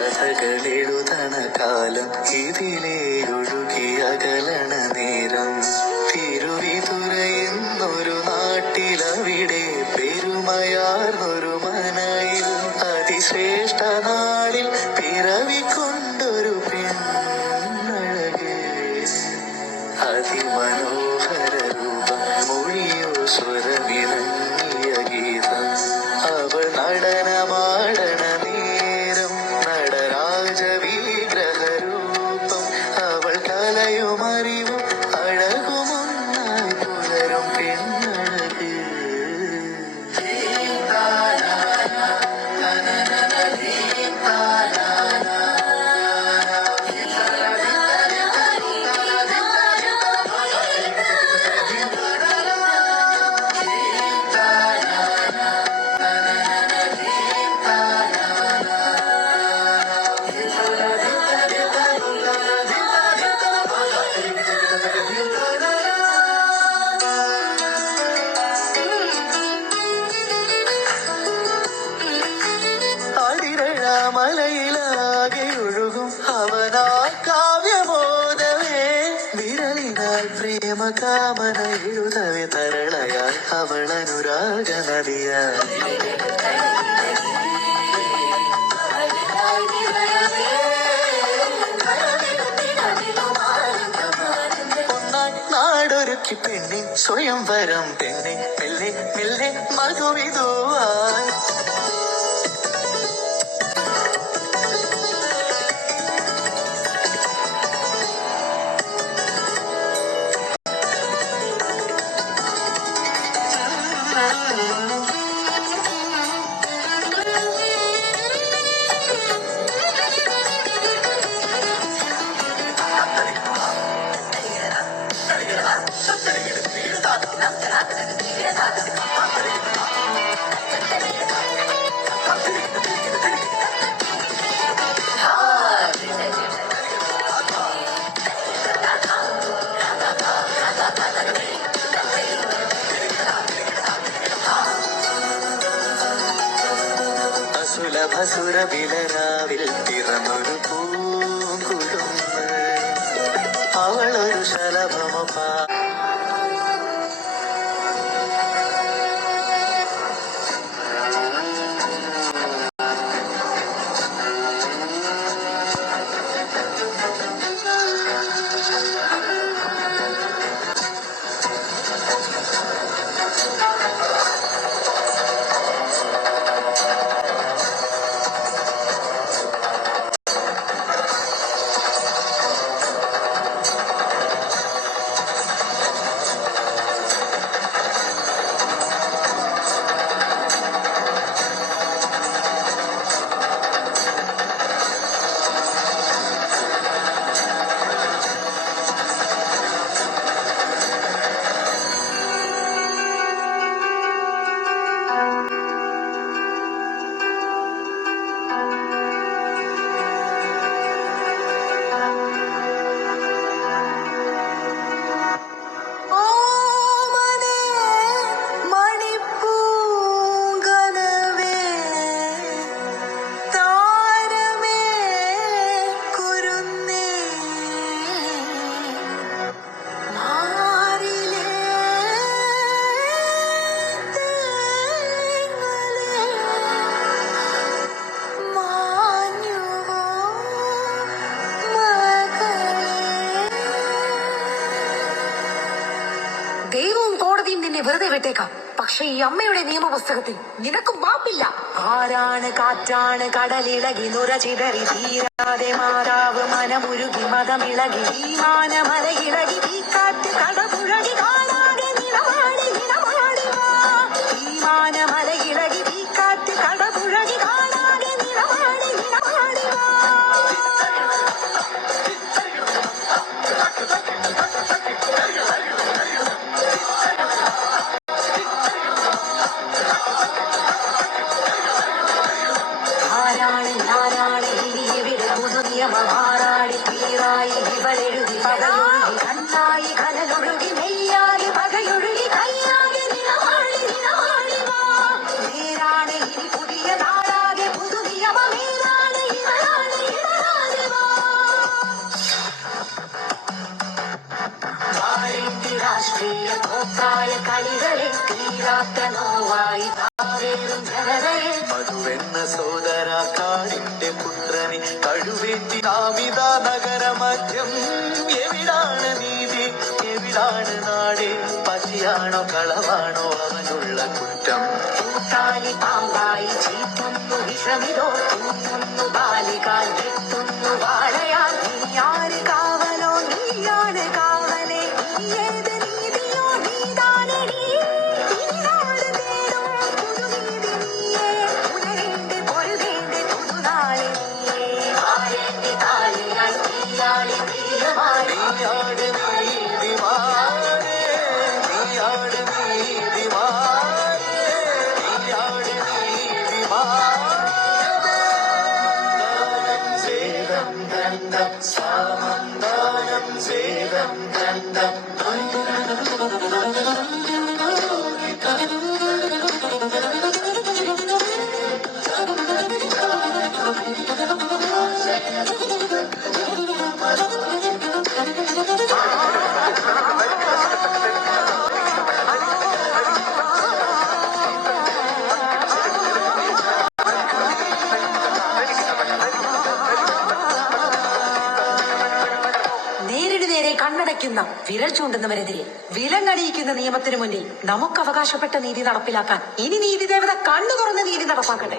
കഥകളെഴുതണ കാലം ഇതിലെ ഒഴുകിയകലണ നേരം തിരുവിതുരയെന്നൊരു നാട്ടിലവിടെ പെരുമയാർന്നൊരു മനയിൽ അതിശ്രേഷ്ഠ നാളിൽ പിറവിക്കൊണ്ടൊരു പെണ്ണഴക് അതിമനോഹര രൂപം മൊഴിയോ സ്വരമിണങ്ങിയ ഗീതം അവൾ നടനമാടണ നേരം നടരാജവിഗ്രഹരൂപം അവൾ കലയുമറിവും അഴകുമൊന്നായി പുലരും പെണ്ണഴക് മലയിലാകെ ഒഴുകും അവനാ കാവ്യമോദവേ വിരലിനാൽ പ്രേമ കാമന എഴുതവേ തരളയാൽ അവൾ അനുരാഗ നദിയാൽ നാടൊരുക്കി പെണ്ണെ സ്വയംവരം പെണ്ണെ മെല്ലെ മെല്ലെ മധുവിധുവായി സുലഭസുരവിലരാവിൽ പിറന്നൊരു പൂങ്കുടുമ്പ് അവളൊരു ശലഭമൊപ്പാ ദൈവവും കോടതിയും നിന്നെ വെറുതെ വിട്ടേക്കാം. പക്ഷെ ഈ അമ്മയുടെ നിയമപുസ്തകത്തിൽ നിനക്കും മാപ്പില്ല. ആരാണ് കാറ്റാണ് കടലിളകി നുര ചിതറി തീരാതെ മാതാവ് മനമുരുകി മതമിളകി ഈ മാനമലയിളകി ഈ കാറ്റ് കടപുഴകി കാണാതെ നിലമാടി ഈ മാനമലയിളകി ഈ കാറ്റ് കടപുഴകി കാണാതെ സോദര കാടിന്റെ പുത്രനെ കഴുവേറ്റി നാമിത നഗരമധ്യം എവിടാണ് നീതി എവിടാണ് നാട് പശിയാണോ കളവാണോ അവനുള്ള കുറ്റം കൂട്ടാളി പാമ്പായി ചീറ്റുന്നു വിഷമിതോ തൂങ്ങുന്നു ബാലികാൽ വെട്ടുന്നു വാഴയാൽ നീയാര് കാവലോ നീയാണ് കാവലേ നീ ഏത് നീതിയോ നീതാനടി നീനാട് തേടും പുതുനീതി നീയേ ഉണരേണ്ട പൊരുതേണ്ട പുതുനാളെ നീയേ ആരേണ്ടി താലിയായി തീയാളി പ്രിയമായി നീയാട് നീതിമാനേ നീയാട് നീതിമാനേ നീയാട് നീതിമാനേ വേദം ഗന്ധം സാമന്താനം വേദം ഗന്ധം നേരിട് നേരെ കണ്ണടയ്ക്കുന്ന വിരൽ ചൂണ്ടുന്നവരെതിരെ വിലങ്ങണിയിക്കുന്ന നിയമത്തിന് മുന്നിൽ നമുക്ക് അവകാശപ്പെട്ട നീതി നടപ്പിലാക്കാൻ ഇനി നീതി ദേവത കണ്ണു തുറന്ന് നീതി നടപ്പാക്കട്ടെ.